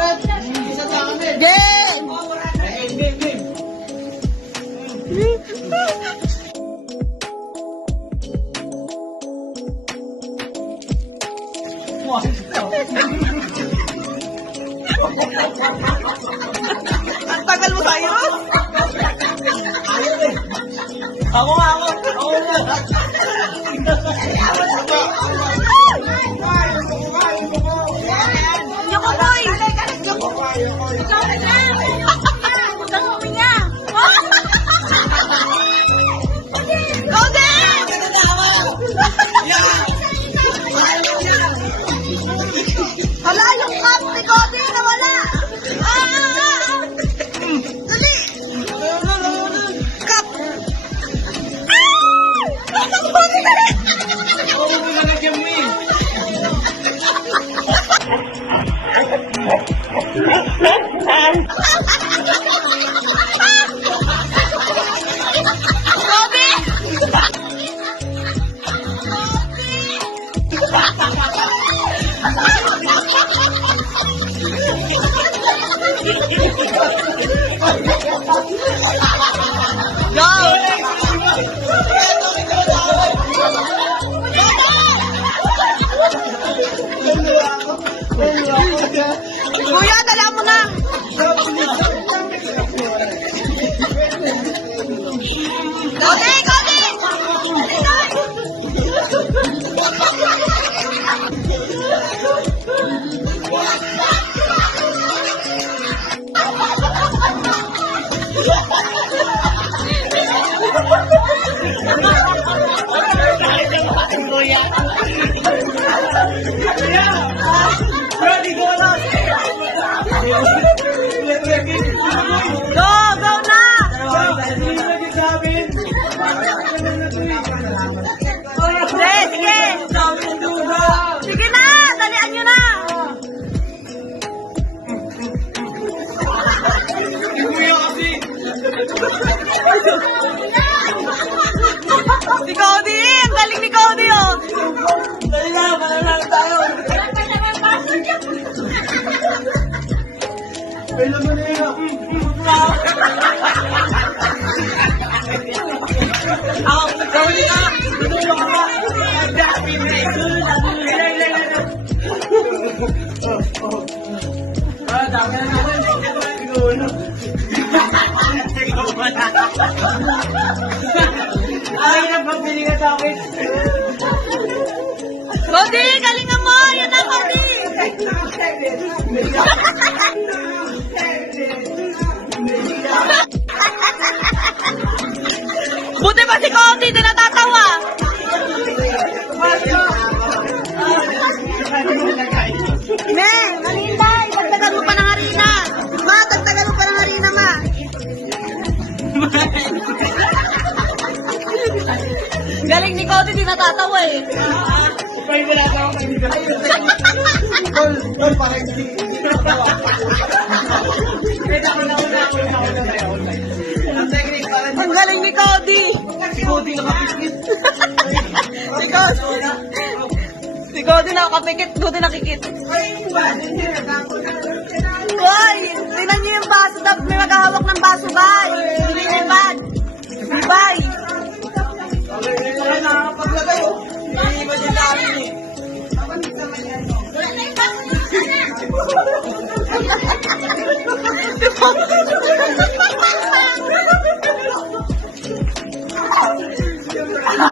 Game! Ang tagal mo tayo? Ako nga. Yoko boy! Ikaw na lang! Huwag kang huminga! Cody! Hala, yung cup ni Cody nawala! Dali! Cup! Cody, dali! Kuya, dala mo na! Cody! Go na! Sige na! Dalian nyo na! Si Cody! Ang galing ni Cody, oh! Dali na! Mananalo tayo! Kailan mo na yun? Ako, Cody na! Tutulong ka ba? Dami na naman. Ay, nagbabili ka sa akin. Cody, galingan mo! Yan na, Cody! Buti ba si Cody? Di natatawa! Meng, manintay! Dagdagan mo pa ng harina! Ma, dagdagan mo pa ng harina, ma! Galing ni Cody, di natatawa eh! Pwede ko natatawa kay Mika. Tol, parang hindi natatawa. Ang galing ni Cody! Si Cody nakapikit. Si Cody nakakapikit, Cody nakikit. Hoy! Tingnan niyo yung baso. May maghahawak ng baso, guys. Hindi niyo yung bag. Bye! Nakakapaglagay, oh. Hindi ba yung dami eh? Wala na yung baso na sana.